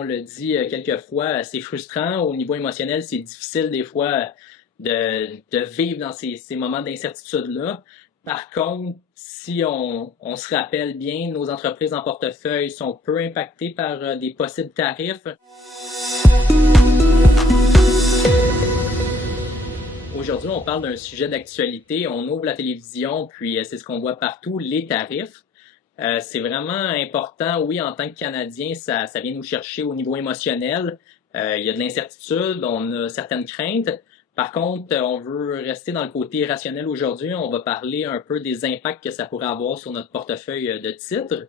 on l'a dit quelques fois, c'est frustrant au niveau émotionnel, c'est difficile des fois de vivre dans ces moments d'incertitude-là. Par contre, si on se rappelle bien, nos entreprises en portefeuille sont peu impactées par des possibles tarifs. Aujourd'hui, on parle d'un sujet d'actualité. On ouvre la télévision, puis c'est ce qu'on voit partout, les tarifs. C'est vraiment important, oui, en tant que Canadien, ça vient nous chercher au niveau émotionnel. Il y a de l'incertitude, on a certaines craintes. Par contre, on veut rester dans le côté rationnel aujourd'hui. On va parler un peu des impacts que ça pourrait avoir sur notre portefeuille de titres.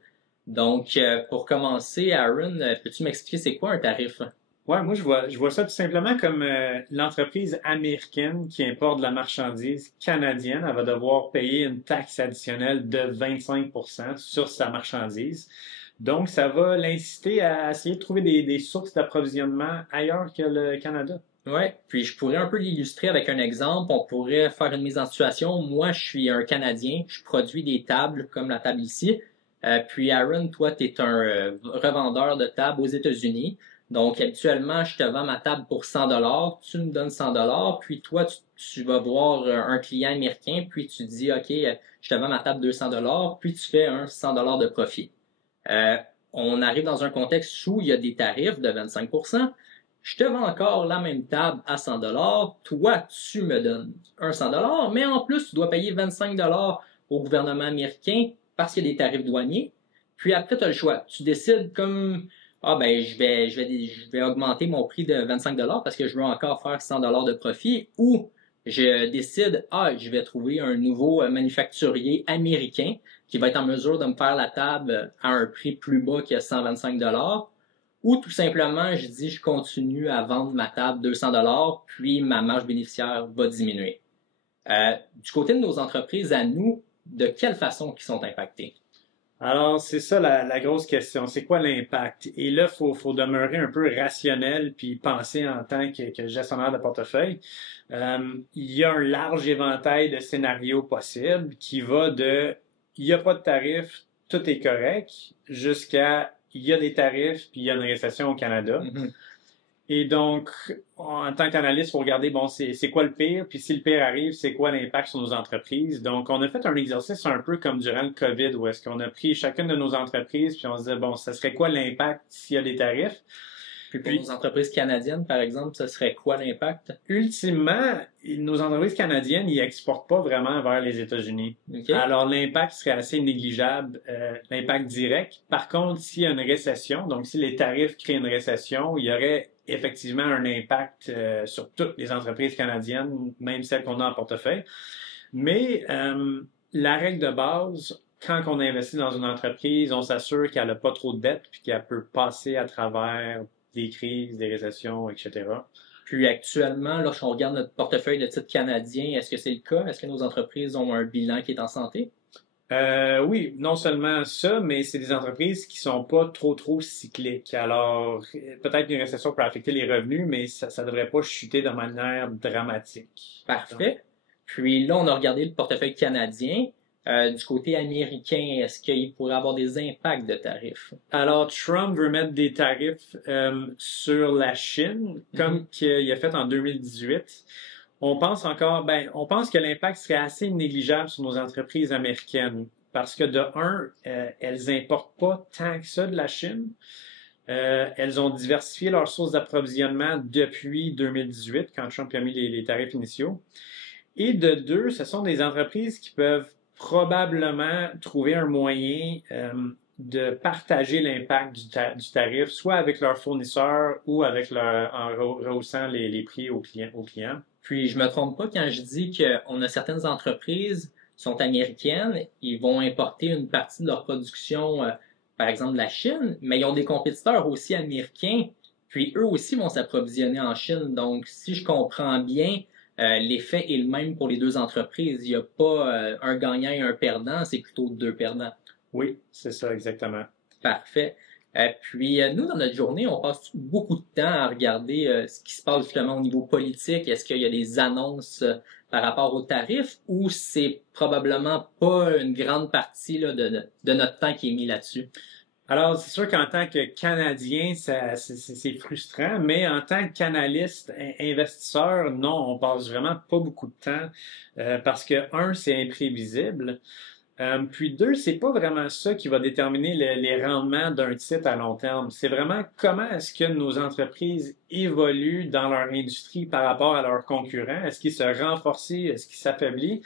Donc, pour commencer, Aaron, peux-tu m'expliquer c'est quoi un tarif? Ouais, moi je vois ça tout simplement comme l'entreprise américaine qui importe de la marchandise canadienne, elle va devoir payer une taxe additionnelle de 25% sur sa marchandise. Donc, ça va l'inciter à essayer de trouver des sources d'approvisionnement ailleurs que le Canada. Ouais, puis je pourrais un peu l'illustrer avec un exemple. On pourrait faire une mise en situation. Moi, je suis un Canadien, je produis des tables comme la table ici. Puis Aaron, toi, tu es un revendeur de tables aux États-Unis. Donc, habituellement, je te vends ma table pour 100 $, tu me donnes 100 $, puis toi, tu vas voir un client américain, puis tu dis, OK, je te vends ma table 200 $, puis tu fais un 100 $ de profit. On arrive dans un contexte où il y a des tarifs de 25%. Je te vends encore la même table à 100 $, toi, tu me donnes un 100 $, mais en plus, tu dois payer 25 $ au gouvernement américain parce qu'il y a des tarifs douaniers. Puis après, tu as le choix. Tu décides comme, ah ben, je vais augmenter mon prix de 25 $ parce que je veux encore faire 100 $ de profit, ou je décide, je vais trouver un nouveau manufacturier américain qui va être en mesure de me faire la table à un prix plus bas que 125 $. Ou tout simplement, je dis, je continue à vendre ma table 200 $, puis ma marge bénéficiaire va diminuer. Du côté de nos entreprises, à nous, de quelle façon qui sont impactées? Alors, c'est ça la grosse question. C'est quoi l'impact? Et là, faut demeurer un peu rationnel puis penser en tant que gestionnaire de portefeuille. Il y a un large éventail de scénarios possibles qui va de il n'y a pas de tarif, tout est correct, jusqu'à il y a des tarifs puis il y a une récession au Canada. Mm-hmm. Et donc, en tant qu'analyste, il faut regarder, bon, c'est quoi le pire, puis si le pire arrive, c'est quoi l'impact sur nos entreprises. Donc, on a fait un exercice un peu comme durant le COVID, où est-ce qu'on a pris chacune de nos entreprises, puis on se disait, bon, ça serait quoi l'impact s'il y a des tarifs? Puis pour nos entreprises canadiennes, par exemple, ça serait quoi l'impact? Ultimement, nos entreprises canadiennes, ils exportent pas vraiment vers les États-Unis. Okay. Alors, l'impact serait assez négligeable, l'impact direct. Par contre, s'il y a une récession, donc si les tarifs créent une récession, il y aurait effectivement un impact sur toutes les entreprises canadiennes, même celles qu'on a en portefeuille. Mais la règle de base, quand on investit dans une entreprise, on s'assure qu'elle n'a pas trop de dettes puis qu'elle peut passer à travers des crises, des récessions, etc. Puis actuellement, lorsqu'on regarde notre portefeuille de titres canadiens, est-ce que c'est le cas? Est-ce que nos entreprises ont un bilan qui est en santé? Oui, non seulement ça, mais c'est des entreprises qui sont pas trop cycliques. Alors, peut-être qu'une récession peut affecter les revenus, mais ça devrait pas chuter de manière dramatique. Parfait. Donc, puis là, on a regardé le portefeuille canadien. Du côté américain, est-ce qu'il pourrait avoir des impacts de tarifs? Alors, Trump veut mettre des tarifs sur la Chine, comme qu'il a fait en 2018. On pense que l'impact serait assez négligeable sur nos entreprises américaines parce que de un, elles importent pas tant que ça de la Chine. Elles ont diversifié leurs sources d'approvisionnement depuis 2018, quand Trump a mis les tarifs initiaux. Et de deux, ce sont des entreprises qui peuvent probablement trouver un moyen de partager l'impact du tarif, soit avec leurs fournisseurs ou avec en rehaussant les prix aux clients. Puis, je me trompe pas quand je dis qu'on a certaines entreprises qui sont américaines, ils vont importer une partie de leur production, par exemple de la Chine, mais ils ont des compétiteurs aussi américains, puis eux aussi vont s'approvisionner en Chine. Donc, si je comprends bien, l'effet est le même pour les deux entreprises. Il n'y a pas un gagnant et un perdant, c'est plutôt deux perdants. Oui, c'est ça, exactement. Parfait. Puis nous, dans notre journée, on passe beaucoup de temps à regarder ce qui se passe justement au niveau politique. Est-ce qu'il y a des annonces par rapport aux tarifs ou c'est probablement pas une grande partie là, de notre temps qui est mis là-dessus? Alors, c'est sûr qu'en tant que Canadien, c'est frustrant, mais en tant que canaliste, investisseur, non, on passe vraiment pas beaucoup de temps parce que, un, c'est imprévisible. Puis deux, c'est pas vraiment ça qui va déterminer les rendements d'un titre à long terme. C'est vraiment comment est-ce que nos entreprises évoluent dans leur industrie par rapport à leurs concurrents. Est-ce qu'ils se renforcent? Est-ce qu'ils s'affaiblissent?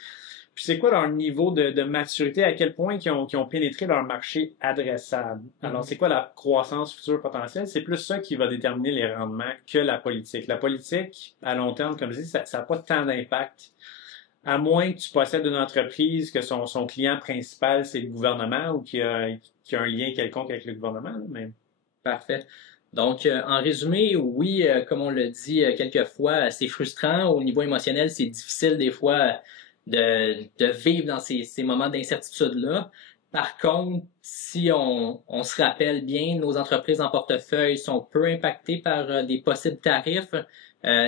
Puis c'est quoi leur niveau de maturité, à quel point ils ont pénétré leur marché adressable. Alors, c'est quoi la croissance future potentielle? C'est plus ça qui va déterminer les rendements que la politique. La politique, à long terme, comme je dis, ça n'a pas tant d'impact. À moins que tu possèdes une entreprise que son client principal, c'est le gouvernement ou qu'il y a un lien quelconque avec le gouvernement. Là, mais... Parfait. Donc, en résumé, oui, comme on l'a dit quelques fois, c'est frustrant. Au niveau émotionnel, c'est difficile des fois de vivre dans ces moments d'incertitude-là. Par contre, si on se rappelle bien, nos entreprises en portefeuille sont peu impactées par des possibles tarifs.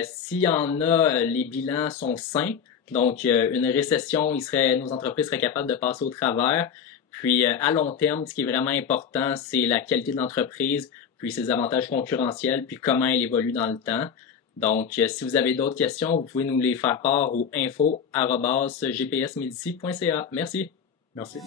S'il y en a, les bilans sont sains. Donc, une récession, nos entreprises seraient capables de passer au travers. Puis, à long terme, ce qui est vraiment important, c'est la qualité de l'entreprise, puis ses avantages concurrentiels, puis comment elle évolue dans le temps. Donc, si vous avez d'autres questions, vous pouvez nous les faire part au info@gpsmedici.ca. Merci. Merci.